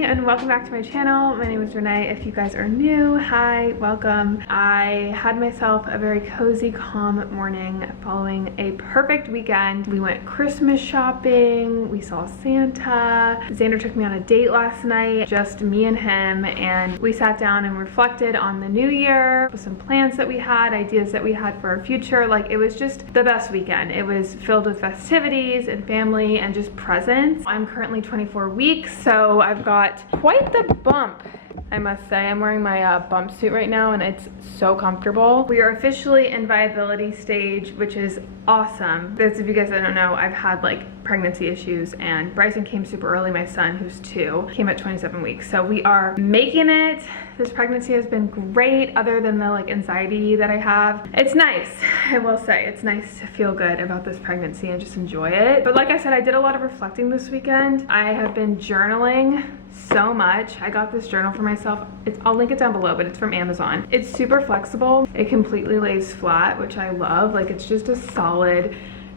And welcome back to my channel. My name is Renee. If you guys are new, hi, welcome. I had myself a very cozy, calm morning following a perfect weekend. We went Christmas shopping, we saw Santa. Xander took me on a date last night, just me and him, and we sat down and reflected on the new year, some plans that we had, ideas that we had for our future. Like, it was just the best weekend. It was filled with festivities and family and just presents. I'm currently 24 weeks, so I've got quite the bump, I must say. I'm wearing my bump suit right now and it's so comfortable. We are officially in viability stage, which is awesome. Those of you guys that don't know, I've had like pregnancy issues, and Bryson came super early. My son, who's 2, came at 27 weeks. So we are making it. This pregnancy has been great, other than the like anxiety that I have. It's nice, I will say. It's nice to feel good about this pregnancy and just enjoy it. But like I said, I did a lot of reflecting this weekend. I have been journaling so much. I got this journal for myself. I'll link it down below, but it's from Amazon. It's super flexible. It completely lays flat, which I love. Like, it's just a solid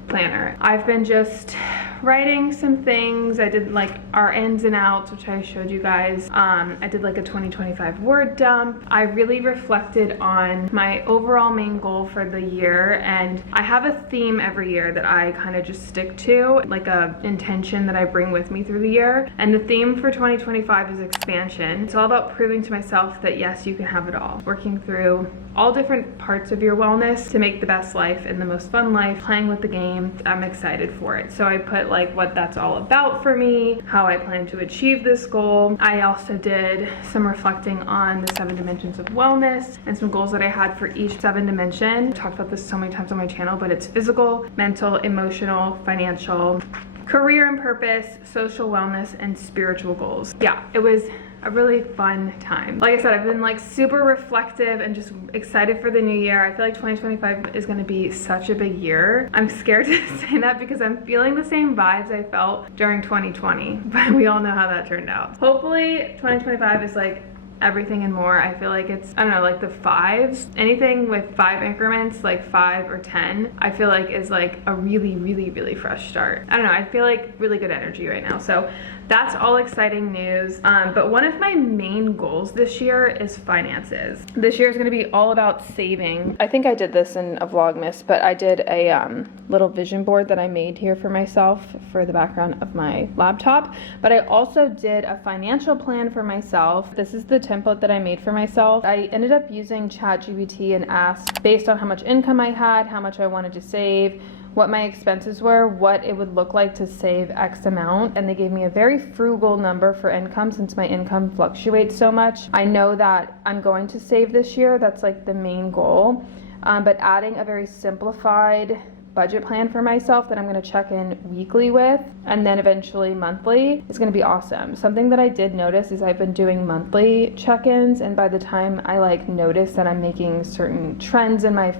planner. I've been just writing some things. I did like our ins and outs, which I showed you guys. I did like a 2025 word dump. I really reflected on my overall main goal for the year, and I have a theme every year that I kind of just stick to, like a intention that I bring with me through the year. And the theme for 2025 is expansion. It's all about proving to myself that yes, you can have it all. Working through all different parts of your wellness to make the best life and the most fun life, playing with the game. I'm excited for it. So I put like what that's all about for me, how I plan to achieve this goal. I also did some reflecting on the 7 dimensions of wellness and some goals that I had for each 7 dimension. I've talked about this so many times on my channel, but it's physical, mental, emotional, financial, career and purpose, social wellness, and spiritual goals. Yeah, it was a really fun time. Like I said, I've been like super reflective and just excited for the new year. I feel like 2025 is gonna be such a big year. I'm scared to say that because I'm feeling the same vibes I felt during 2020, but we all know how that turned out. Hopefully 2025 is like everything and more. I feel like it's, I don't know, like the 5s. Anything with 5 increments, like 5 or 10, I feel like is like a really, really, really fresh start. I don't know, I feel like really good energy right now. So that's all exciting news. But one of my main goals this year is finances. This year is gonna be all about saving. I think I did this in a Vlogmas, but I did a little vision board that I made here for myself for the background of my laptop. But I also did a financial plan for myself. This is the template that I made for myself. I ended up using ChatGPT and asked based on how much income I had, how much I wanted to save, what my expenses were, what it would look like to save X amount, and they gave me a very frugal number for income since my income fluctuates so much. I know that I'm going to save this year, that's like the main goal, but adding a very simplified budget plan for myself that I'm gonna check in weekly with and then eventually monthly is gonna be awesome. Something that I did notice is I've been doing monthly check-ins, and by the time I like notice that I'm making certain trends in my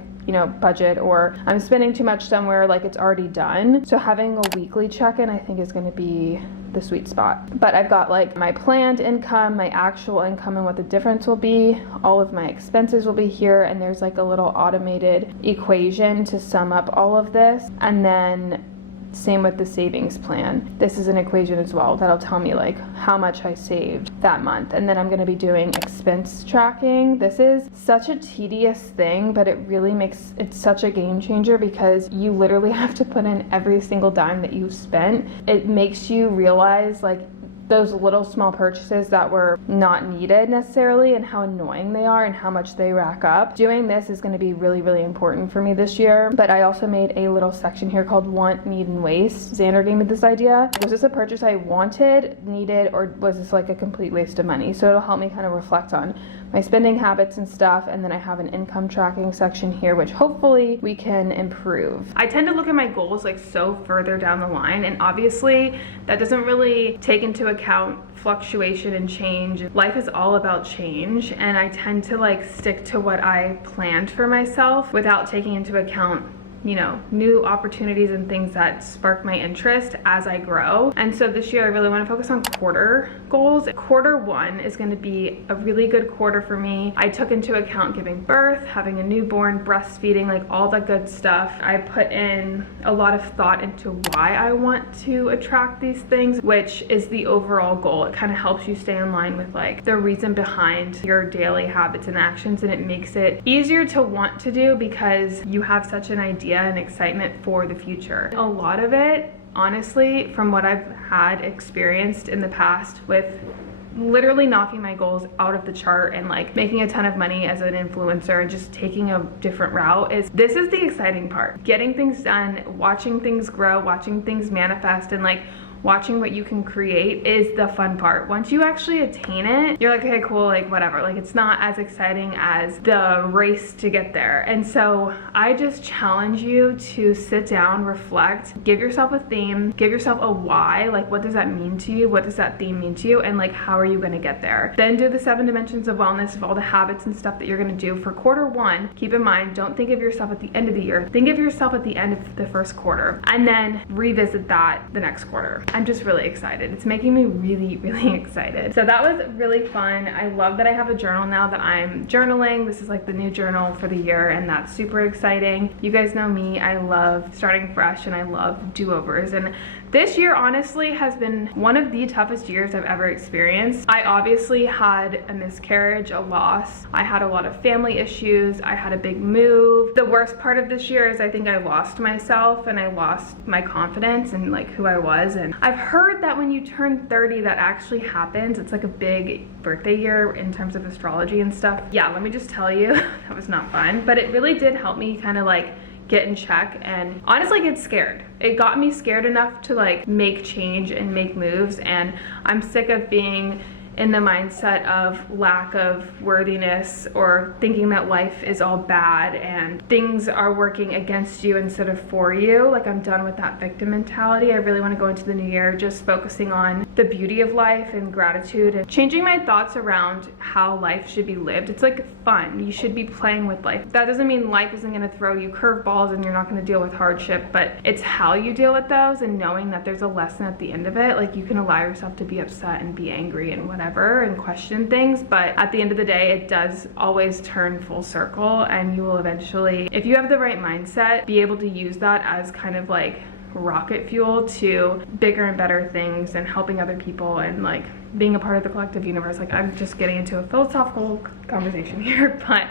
budget, or I'm spending too much somewhere, like it's already done. So having a weekly check-in I think is going to be the sweet spot. But I've got like my planned income, my actual income, and what the difference will be. All of my expenses will be here, and there's like a little automated equation to sum up all of this. And then Same with the savings plan. This is an equation as well that'll tell me like how much I saved that month. And then I'm gonna be doing expense tracking. This is such a tedious thing, but it really makes it such a game changer because you literally have to put in every single dime that you've spent. It makes you realize like those little small purchases that were not needed necessarily and how annoying they are and how much they rack up. Doing this is going to be really, really important for me this year. But I also made a little section here called want, need, and waste. Xander gave me this idea. Was this a purchase I wanted, needed, or was this like a complete waste of money? So it'll help me kind of reflect on my spending habits and stuff. And then I have an income tracking section here, which hopefully we can improve. I tend to look at my goals like so further down the line, and obviously that doesn't really take into account fluctuation and change. Life is all about change, and I tend to like stick to what I planned for myself without taking into account, you know, new opportunities and things that spark my interest as I grow. And so this year I really want to focus on quarter goals. Quarter one is going to be a really good quarter for me. I took into account giving birth, having a newborn, breastfeeding, like all the good stuff. I put in a lot of thought into why I want to attract these things, which is the overall goal. It kind of helps you stay in line with like the reason behind your daily habits and actions, and it makes it easier to want to do because you have such an idea and excitement for the future. A lot of it, honestly, from what I've had experienced in the past with literally knocking my goals out of the chart and like making a ton of money as an influencer and just taking a different route, is this is the exciting part. Getting things done, watching things grow, watching things manifest, and like watching what you can create is the fun part. Once you actually attain it, you're like, okay, cool, like whatever. Like it's not as exciting as the race to get there. And so I just challenge you to sit down, reflect, give yourself a theme, give yourself a why, like what does that mean to you? What does that theme mean to you? And like, how are you gonna get there? Then do the 7 dimensions of wellness of all the habits and stuff that you're gonna do for quarter one. Keep in mind, don't think of yourself at the end of the year. Think of yourself at the end of the first quarter, and then revisit that the next quarter. I'm just really excited. It's making me really, really excited. So that was really fun. I love that I have a journal now that I'm journaling. This is like the new journal for the year, and that's super exciting. You guys know me. I love starting fresh and I love do-overs. And this year honestly has been one of the toughest years I've ever experienced. I obviously had a miscarriage, a loss. I had a lot of family issues. I had a big move. The worst part of this year is I think I lost myself and I lost my confidence and like who I was. And I've heard that when you turn 30 that actually happens. It's like a big birthday year in terms of astrology and stuff. Yeah, let me just tell you, that was not fun, but it really did help me kind of like get in check and honestly get scared. It got me scared enough to like make change and make moves, and I'm sick of being in the mindset of lack of worthiness or thinking that life is all bad and things are working against you instead of for you. Like I'm done with that victim mentality. I really want to go into the new year just focusing on the beauty of life and gratitude and changing my thoughts around how life should be lived. It's like fun. You should be playing with life. That doesn't mean life isn't going to throw you curveballs and you're not going to deal with hardship, but it's how you deal with those and knowing that there's a lesson at the end of it. Like you can allow yourself to be upset and be angry and whatever and question things, but at the end of the day it does always turn full circle, and you will eventually, if you have the right mindset, be able to use that as kind of like rocket fuel to bigger and better things and helping other people and like being a part of the collective universe. Like I'm just getting into a philosophical conversation here, but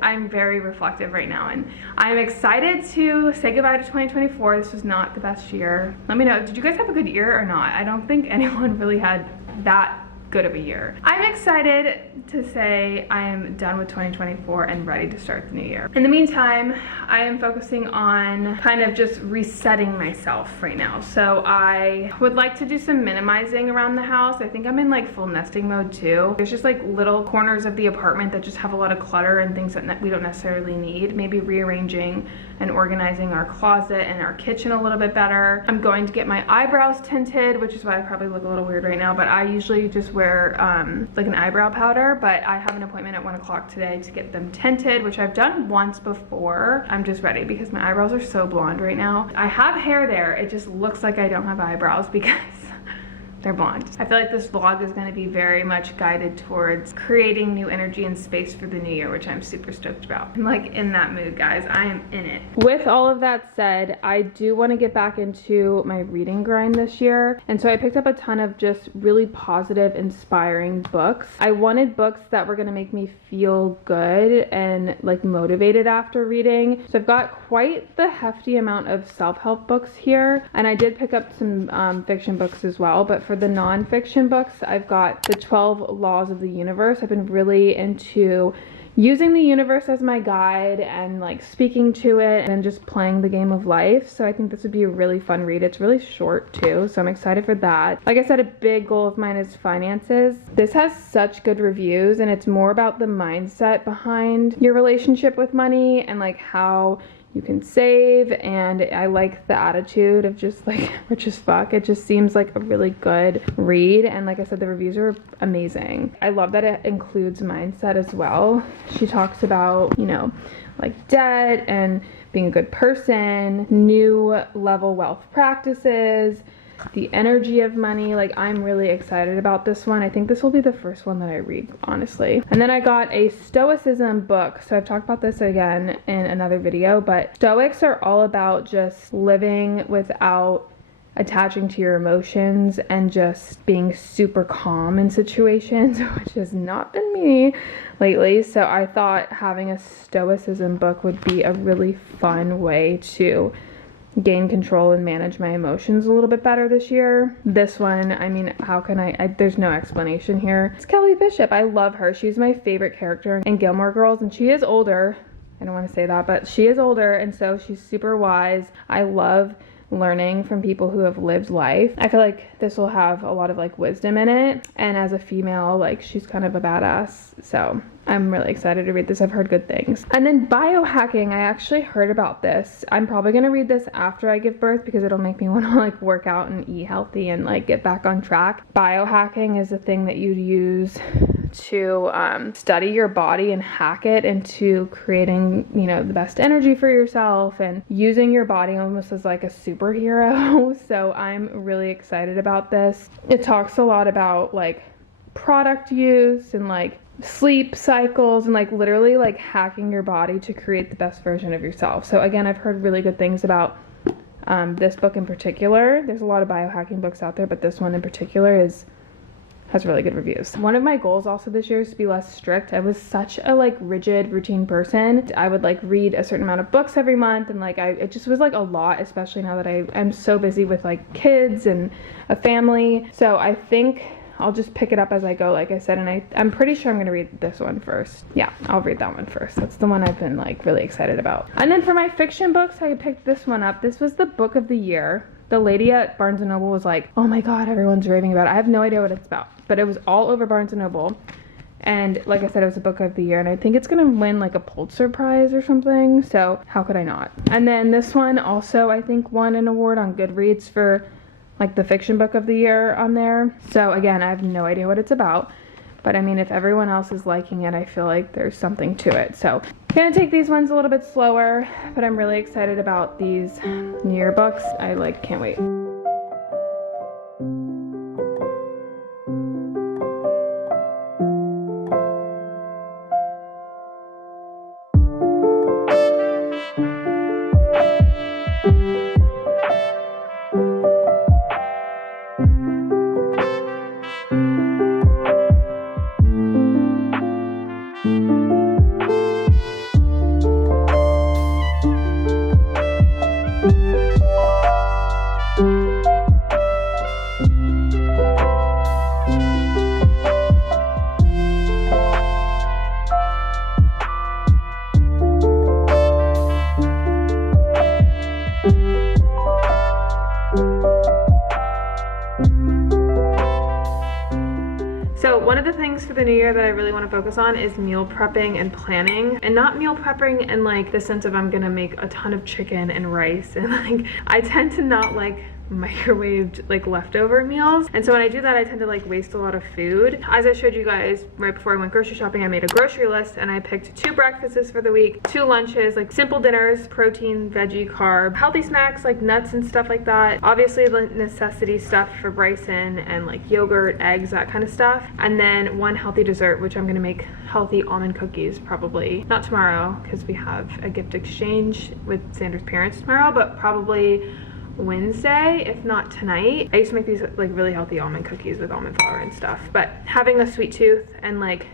I'm very reflective right now, and I'm excited to say goodbye to 2024. This was not the best year. Let me know, did you guys have a good year or not? I don't think anyone really had that good of a year. I'm excited to say I am done with 2024 and ready to start the new year. In the meantime, I am focusing on kind of just resetting myself right now. So I would like to do some minimizing around the house. I think I'm in like full nesting mode too. There's just like little corners of the apartment that just have a lot of clutter and things that we don't necessarily need. Maybe rearranging and organizing our closet and our kitchen a little bit better. I'm going to get my eyebrows tinted, which is why I probably look a little weird right now, but I usually just wear like an eyebrow powder, but I have an appointment at 1 o'clock today to get them tinted, which I've done once before. I'm just ready because my eyebrows are so blonde right now. I have hair there, it just looks like I don't have eyebrows because They're blonde. I feel like this vlog is going to be very much guided towards creating new energy and space for the new year, which I'm super stoked about. I'm like in that mood, guys. I am in it. With all of that said, I do want to get back into my reading grind this year. And so I picked up a ton of just really positive, inspiring books. I wanted books that were going to make me feel good and like motivated after reading. So I've got quite the hefty amount of self-help books here. And I did pick up some fiction books as well. But for the non-fiction books, I've got the 12 Laws of the Universe. I've been really into using the universe as my guide and like speaking to it and just playing the game of life. So I think this would be a really fun read. It's really short too, so I'm excited for that. Like I said, a big goal of mine is finances. This has such good reviews, and it's more about the mindset behind your relationship with money and like how you can save. And I like the attitude of just like rich as fuck. It just seems like a really good read, and like I said, the reviews are amazing. I love that it includes mindset as well. She talks about, you know, like debt and being a good person, new level wealth practices, the energy of money. Like, I'm really excited about this one. I think this will be the first one that I read, honestly. And then I got a Stoicism book. So I've talked about this again in another video, but Stoics are all about just living without attaching to your emotions and just being super calm in situations, which has not been me lately. So I thought having a Stoicism book would be a really fun way to gain control and manage my emotions a little bit better this year. This one, I mean, how can I there's no explanation here. It's Kelly Bishop. I love her. She's my favorite character in Gilmore Girls, and she is older. I don't want to say that, but she is older, and so she's super wise. I love learning from people who have lived life. I feel like this will have a lot of like wisdom in it, and as a female, like, she's kind of a badass, so I'm really excited to read this. I've heard good things. And then biohacking, I actually heard about this. I'm probably gonna read this after I give birth because it'll make me want to like work out and eat healthy and like get back on track. Biohacking is a thing that you'd use to study your body and hack it into creating, you know, the best energy for yourself and using your body almost as like a superhero. So I'm really excited about this. It talks a lot about like product use and like sleep cycles and like literally like hacking your body to create the best version of yourself. So again, I've heard really good things about this book in particular. There's a lot of biohacking books out there, but this one in particular has really good reviews. One of my goals also this year is to be less strict. I was such a like rigid routine person. I would like read a certain amount of books every month, and like it just was like a lot, especially now that I'm so busy with like kids and a family. So I think I'll just pick it up as I go, like I said, and I'm pretty sure I'm gonna read this one first. Yeah, I'll read that one first. That's the one I've been like really excited about. And then for my fiction books, I picked this one up. This was the book of the year. The lady at Barnes & Noble was like, oh my god, everyone's raving about it. I have no idea what it's about, but it was all over Barnes & Noble. And like I said, it was a book of the year, and I think it's gonna win like a Pulitzer Prize or something, so how could I not? And then this one also, I think, won an award on Goodreads for like the fiction book of the year on there. So again, I have no idea what it's about, but I mean, if everyone else is liking it, I feel like there's something to it. So I'm gonna take these ones a little bit slower, but I'm really excited about these New Year books. I like can't wait. One of the things for the new year that I really want to focus on is meal prepping and planning, and not meal prepping in like the sense of I'm gonna make a ton of chicken and rice, and like I tend to not like microwaved like leftover meals. And so when I do that, I tend to like waste a lot of food. As I showed you guys right before I went grocery shopping, I made a grocery list and I picked 2 breakfasts for the week, 2 lunches, like simple dinners, protein, veggie, carb, healthy snacks like nuts and stuff like that. Obviously the necessity stuff for Bryson and like yogurt, eggs, that kind of stuff. And then 1 healthy dessert, which I'm gonna make healthy almond cookies, probably not tomorrow because we have a gift exchange with Xander's parents tomorrow, but probably Wednesday, if not tonight. I used to make these like really healthy almond cookies with almond flour and stuff, but having a sweet tooth and like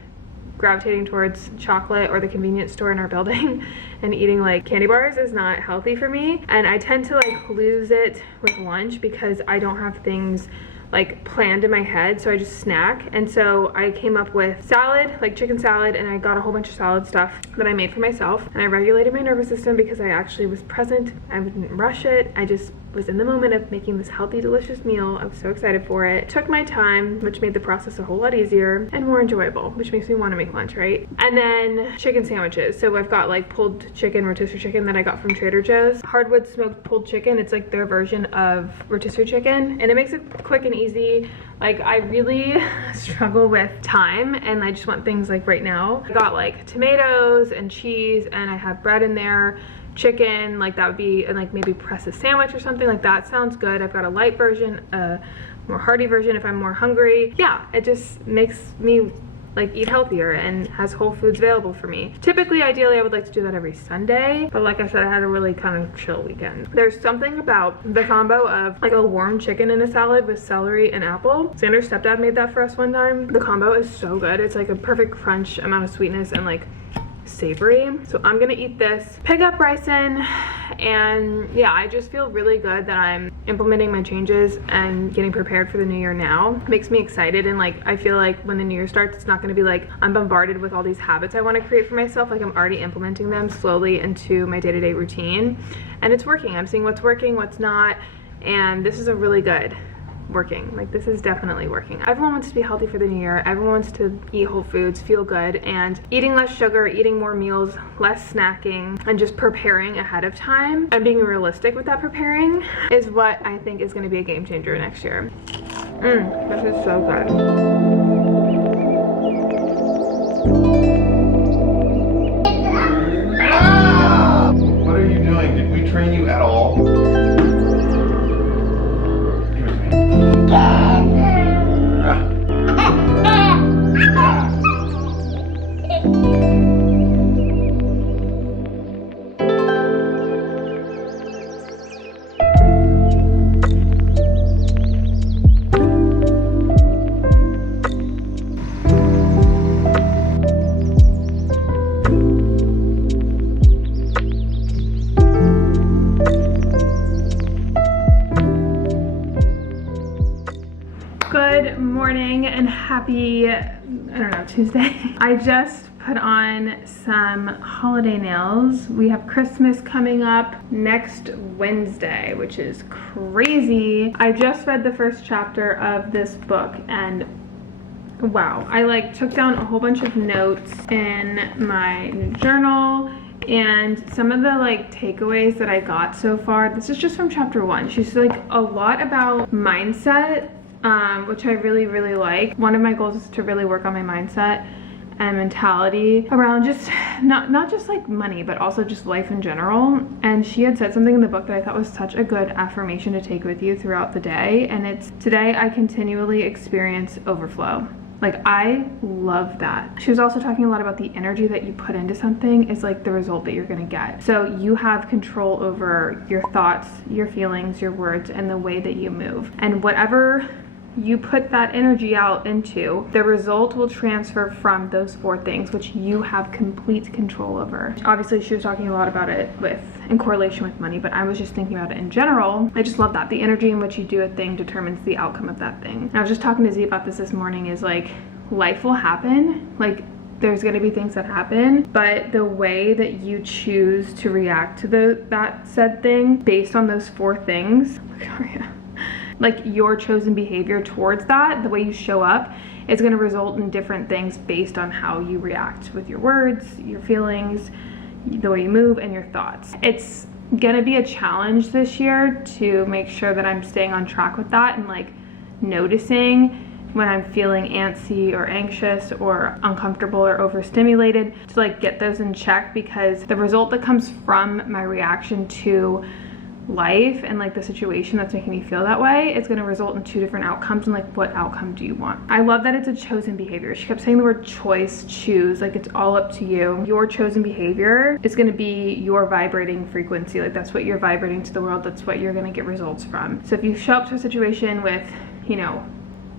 gravitating towards chocolate or the convenience store in our building and eating like candy bars is not healthy for me. And I tend to like lose it with lunch because I don't have things like planned in my head, so I just snack. And so I came up with salad, like chicken salad, and I got a whole bunch of salad stuff that I made for myself, and I regulated my nervous system because I actually was present. I didn't rush it. I just was in the moment of making this healthy, delicious meal. I was so excited for it. Took my time, which made the process a whole lot easier and more enjoyable, which makes me want to make lunch, right? And then chicken sandwiches. So I've got like pulled chicken, rotisserie chicken that I got from Trader Joe's. Hardwood smoked pulled chicken. It's like their version of rotisserie chicken, and it makes it quick and easy. Like I really struggle with time and I just want things like right now. I got like tomatoes and cheese and I have bread in there, chicken, like that would be, and like maybe press a sandwich or something like that. Sounds good. I've got a light version, a more hearty version if I'm more hungry. Yeah, it just makes me like eat healthier and has whole foods available for me. Typically, ideally, I would like to do that every Sunday, but like I said, I had a really kind of chill weekend. There's something about the combo of like a warm chicken in a salad with celery and apple. Xander's stepdad made that for us one time. The combo is so good. It's like a perfect crunch amount of sweetness and like savory. So I'm gonna eat this, pick up Bryson, and yeah, I just feel really good that I'm implementing my changes and getting prepared for the new year now. It makes me excited, and like I feel like when the new year starts, it's not gonna be like I'm bombarded with all these habits I want to create for myself. Like I'm already implementing them slowly into my day-to-day routine, and it's working. I'm seeing what's working, what's not, and this is a really good working. Like this is definitely working. Everyone wants to be healthy for the new year. Everyone wants to eat whole foods, feel good, and eating less sugar, eating more meals, less snacking, and just preparing ahead of time and being realistic with that preparing is what I think is going to be a game changer next year. This is so good. What are you doing? Did we train you at all? Good morning and happy, I don't know, Tuesday. I just put on some holiday nails. We have Christmas coming up next Wednesday, which is crazy. I just read the first chapter of this book and wow, I like took down a whole bunch of notes in my journal, and some of the like takeaways that I got so far, this is just from chapter 1. She's like a lot about mindset, which I really, really like. One of my goals is to really work on my mindset and mentality around just not just like money, but also just life in general. And she had said something in the book that I thought was such a good affirmation to take with you throughout the day, and it's, today I continually experience overflow. Like I love that. She was also talking a lot about the energy that you put into something is like the result that you're gonna get. So you have control over your thoughts, your feelings, your words, and the way that you move. And whatever you put that energy out into, the result will transfer from those 4 things, which you have complete control over. Obviously, she was talking a lot about it in correlation with money, but I was just thinking about it in general. I just love that. The energy in which you do a thing determines the outcome of that thing. And I was just talking to Z about this morning, is like, life will happen. Like, there's gonna be things that happen, but the way that you choose to react to that said thing based on those 4 things, like your chosen behavior towards that, the way you show up, is going to result in different things based on how you react with your words, your feelings, the way you move, and your thoughts. It's gonna be a challenge this year to make sure that I'm staying on track with that and like noticing when I'm feeling antsy or anxious or uncomfortable or overstimulated, to like get those in check, because the result that comes from my reaction to life and like the situation that's making me feel that way is going to result in 2 different outcomes. And like, what outcome do you want? I love that it's a chosen behavior. She kept saying the word choice, choose, like it's all up to you. Your chosen behavior is going to be your vibrating frequency. Like that's what you're vibrating to the world. That's what you're going to get results from. So if you show up to a situation with, you know,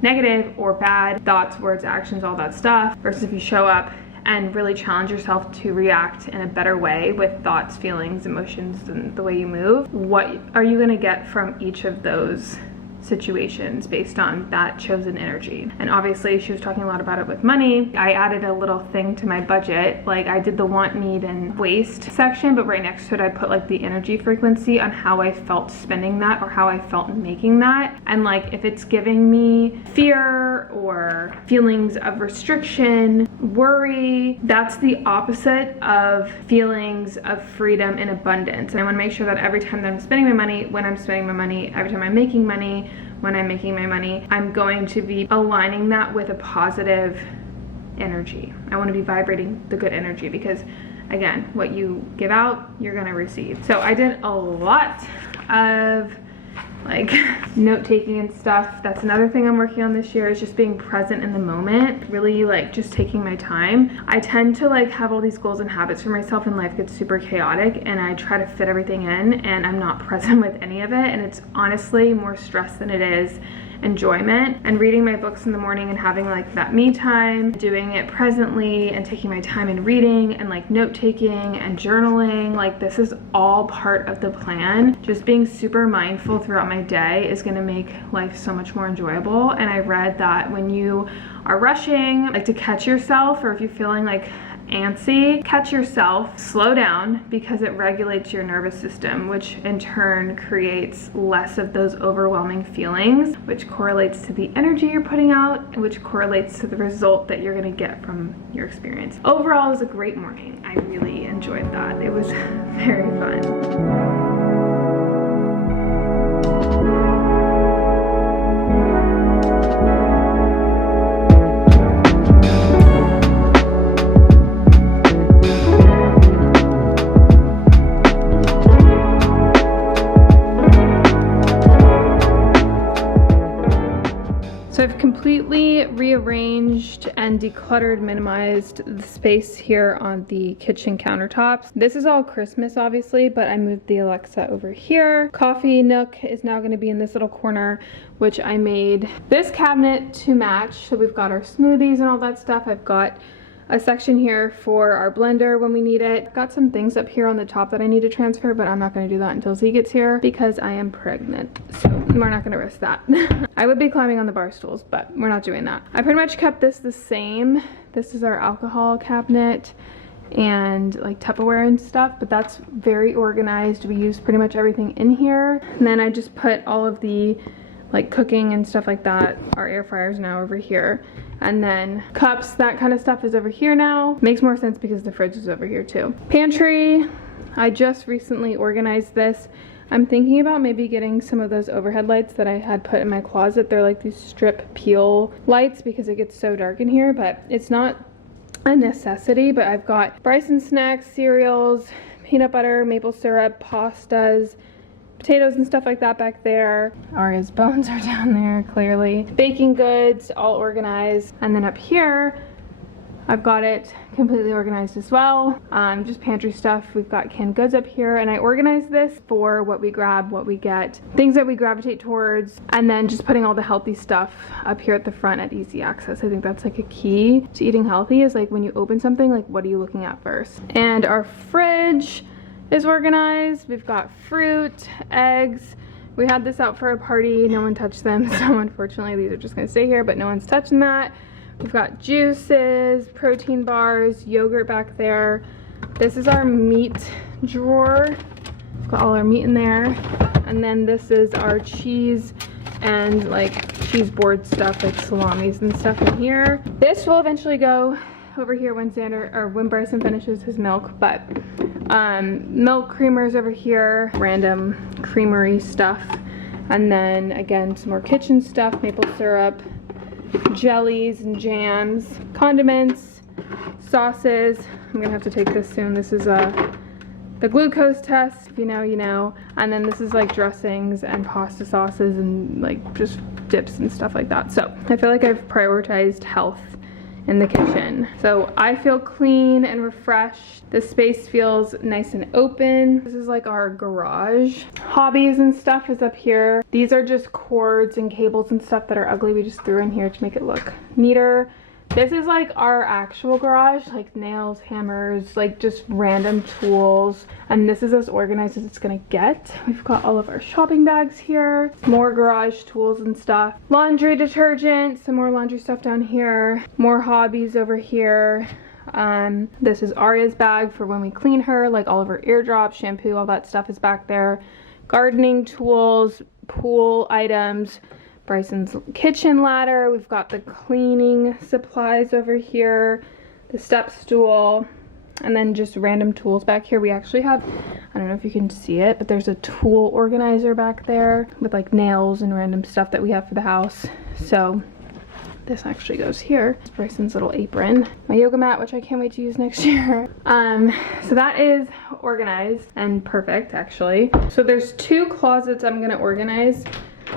negative or bad thoughts, words, actions, all that stuff, versus if you show up and really challenge yourself to react in a better way with thoughts, feelings, emotions, and the way you move, what are you going to get from each of those situations based on that chosen energy? And obviously she was talking a lot about it with money. I added a little thing to my budget. Like I did the want, need, and waste section, but right next to it I put like the energy frequency on how I felt spending that or how I felt making that. And like if it's giving me fear or feelings of restriction, worry, that's the opposite of feelings of freedom and abundance. And I want to make sure that every time that I'm spending my money, when I'm spending my money, every time I'm making money, when I'm making my money, I'm going to be aligning that with a positive energy. I want to be vibrating the good energy, because again, what you give out, you're going to receive. So I did a lot of like note taking and stuff. That's another thing I'm working on this year, is just being present in the moment, really like just taking my time. I tend to like have all these goals and habits for myself, and life gets super chaotic and I try to fit everything in and I'm not present with any of it, and it's honestly more stress than it is enjoyment. And reading my books in the morning and having like that me time, doing it presently and taking my time in reading and like note taking and journaling, like this is all part of the plan. Just being super mindful throughout my day is going to make life so much more enjoyable. And I read that when you are rushing, like to catch yourself, or if you're feeling like antsy, catch yourself, slow down, because it regulates your nervous system, which in turn creates less of those overwhelming feelings, which correlates to the energy you're putting out, which correlates to the result that you're going to get from your experience. Overall, it was a great morning. I really enjoyed that. It was very fun. So I've completely rearranged and decluttered, minimized the space here on the kitchen countertops. This is all Christmas, obviously, but I moved the Alexa over here. Coffee nook is now going to be in this little corner, which I made this cabinet to match. So we've got our smoothies and all that stuff. I've got a section here for our blender when we need it. I've got some things up here on the top that I need to transfer, but I'm not going to do that until Z gets here because I am pregnant. So we're not going to risk that. I would be climbing on the bar stools, but we're not doing that. I pretty much kept this the same. This is our alcohol cabinet and like Tupperware and stuff, but that's very organized. We use pretty much everything in here. And then I just put all of the like cooking and stuff like that. Our air fryer is now over here. And then cups, that kind of stuff is over here now. Makes more sense because the fridge is over here too. Pantry, I just recently organized this. I'm thinking about maybe getting some of those overhead lights that I had put in my closet. They're like these strip peel lights because it gets so dark in here, but it's not a necessity. But I've got Bryson snacks, cereals, peanut butter, maple syrup, pastas, potatoes and stuff like that back there. Arya's bones are down there, clearly. Baking goods, all organized. And then up here, I've got it completely organized as well. Just pantry stuff. We've got canned goods up here, and I organized this for what we grab, what we get, things that we gravitate towards, and then just putting all the healthy stuff up here at the front at easy access. I think that's like a key to eating healthy, is like when you open something, like what are you looking at first? And our fridge is organized. We've got fruit, eggs. We had this out for a party, no one touched them, so unfortunately these are just gonna stay here, but no one's touching that. We've got juices, protein bars, yogurt back there. This is our meat drawer. We've got all our meat in there. And then this is our cheese and like cheese board stuff, like salamis and stuff in here. This will eventually go over here when when Bryson finishes his milk, but Milk creamers over here, random creamery stuff. And then again, some more kitchen stuff, maple syrup, jellies and jams, condiments, sauces. I'm gonna have to take this soon. This is the glucose test, if you know, you know. And then this is like dressings and pasta sauces and like just dips and stuff like that. So I feel like I've prioritized health in the kitchen. So I feel clean and refreshed. The space feels nice and open. This is like our garage. Hobbies and stuff is up here. These are just cords and cables and stuff that are ugly. We just threw in here to make it look neater. This is like our actual garage, like nails, hammers, like just random tools. And this is as organized as it's gonna get. We've got all of our shopping bags here, more garage tools and stuff. Laundry detergent, some more laundry stuff down here, more hobbies over here. This is Arya's bag for when we clean her, like all of her eardrops, shampoo, all that stuff is back there. Gardening tools, pool items, Bryson's kitchen ladder. We've got the cleaning supplies over here, the step stool, and then just random tools back here. We actually have, I don't know if you can see it, but there's a tool organizer back there with like nails and random stuff that we have for the house. So this actually goes here. It's Bryson's little apron. My yoga mat, which I can't wait to use next year. So that is organized and perfect actually. So there's two closets I'm gonna organize.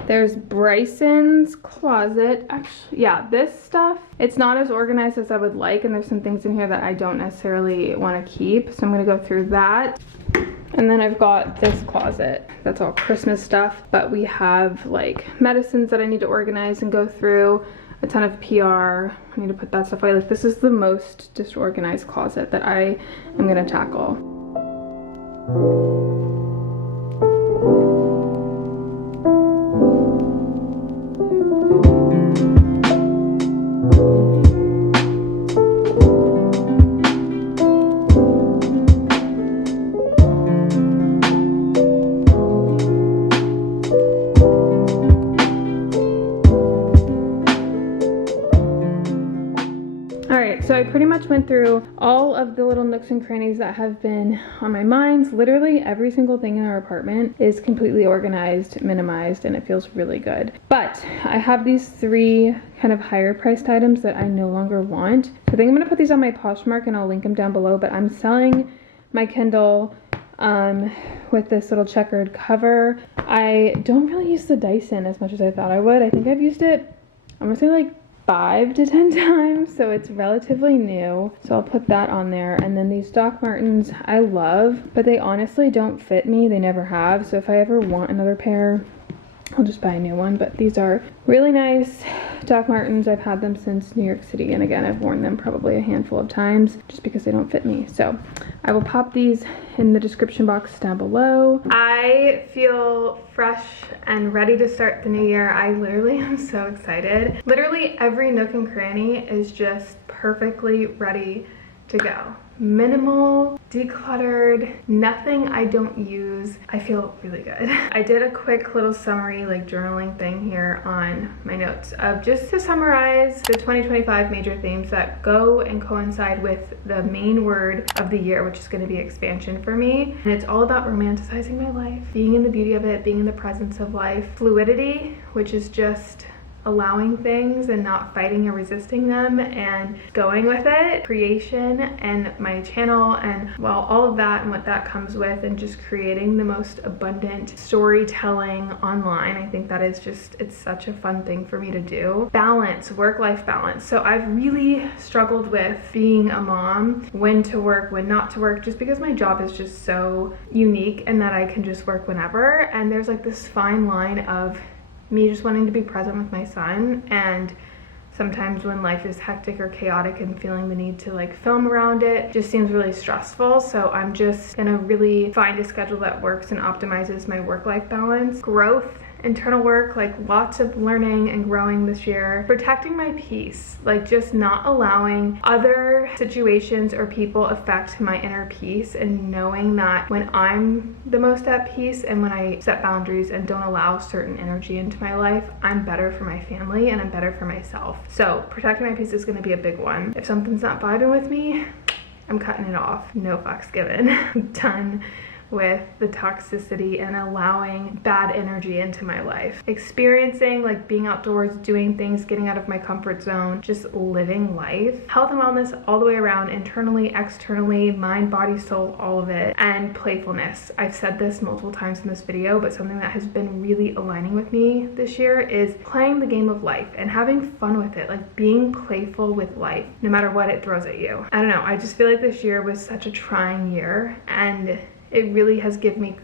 There's Bryson's closet. Actually, yeah, this stuff, it's not as organized as I would like, and there's some things in here that I don't necessarily want to keep, so I'm gonna go through that. And then I've got this closet. That's all Christmas stuff, but we have like medicines that I need to organize and go through, a ton of PR. I need to put that stuff away. Like, this is the most disorganized closet that I am gonna tackle. So I pretty much went through all of the little nooks and crannies that have been on my mind. Literally every single thing in our apartment is completely organized, minimized, and it feels really good. But I have these three kind of higher priced items that I no longer want. So I think I'm gonna put these on my Poshmark and I'll link them down below, but I'm selling my Kindle with this little checkered cover. I don't really use the Dyson as much as I thought I would. I think I've used it, I'm gonna say like 5 to 10 times, so it's relatively new. So I'll put that on there. And then these Doc Martens I love, but they honestly don't fit me. They never have. So if I ever want another pair, I'll just buy a new one. But these are really nice Doc Martens. I've had them since New York City, and again, I've worn them probably a handful of times just because they don't fit me. So I will pop these in the description box down below. I feel fresh and ready to start the new year. I literally am so excited. Literally every nook and cranny is just perfectly ready to go. Minimal, decluttered, nothing I don't use. I feel really good. I did a quick little summary, like journaling thing here on my notes of just to summarize the 2025 major themes that go and coincide with the main word of the year, which is going to be expansion for me. And it's all about romanticizing my life, being in the beauty of it, being in the presence of life. Fluidity, which is just allowing things and not fighting or resisting them and going with it. Creation and my channel, and well, all of that and what that comes with, and just creating the most abundant storytelling online. I think that is just, it's such a fun thing for me to do. Balance, work-life balance. So I've really struggled with being a mom, when to work, when not to work, just because my job is just so unique and that I can just work whenever. And there's like this fine line of me just wanting to be present with my son, and sometimes when life is hectic or chaotic and feeling the need to like film around it just seems really stressful. So I'm just gonna really find a schedule that works and optimizes my work-life balance. Growth, internal work, like lots of learning and growing this year. Protecting my peace, like just not allowing other situations or people affect my inner peace, and knowing that when I'm the most at peace and when I set boundaries and don't allow certain energy into my life, I'm better for my family and I'm better for myself. So protecting my peace is going to be a big one. If something's not vibing with me, I'm cutting it off. No fucks given. I'm done with the toxicity and allowing bad energy into my life. Experiencing, like, being outdoors, doing things, getting out of my comfort zone, just living life. Health and wellness all the way around, internally, externally, mind, body, soul, all of it. And playfulness. I've said this multiple times in this video, but something that has been really aligning with me this year is playing the game of life and having fun with it, like being playful with life, no matter what it throws at you. I don't know, I just feel like this year was such a trying year, and it really has given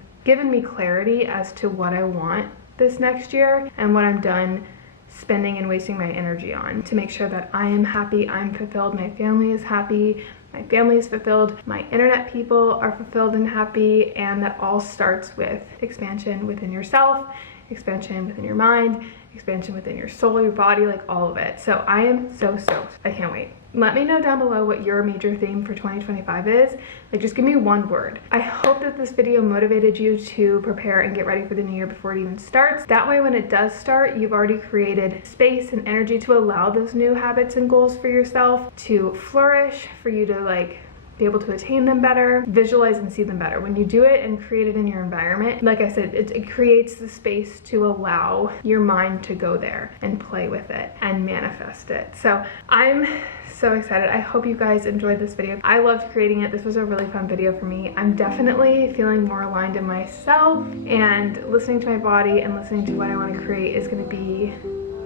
me clarity as to what I want this next year and what I'm done spending and wasting my energy on, to make sure that I am happy, I'm fulfilled, my family is happy, my family is fulfilled, my internet people are fulfilled and happy, and that all starts with expansion within yourself, expansion within your mind, expansion within your soul, your body, like all of it. So I am so stoked. I can't wait. Let me know down below what your major theme for 2025 is. Like, just give me one word. I hope that this video motivated you to prepare and get ready for the new year before it even starts. That way, when it does start, you've already created space and energy to allow those new habits and goals for yourself to flourish, for you to like be able to attain them better, visualize and see them better. When you do it and create it in your environment, like I said, it creates the space to allow your mind to go there and play with it and manifest it. So I'm so excited. I hope you guys enjoyed this video. I loved creating it. This was a really fun video for me. I'm definitely feeling more aligned in myself, and listening to my body and listening to what I want to create is going to be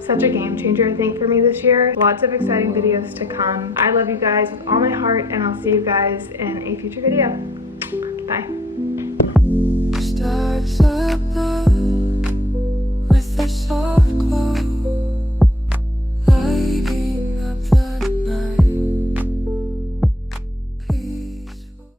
such a game changer, I think, for me this year. Lots of exciting videos to come. I love you guys with all my heart, and I'll see you guys in a future video. Bye.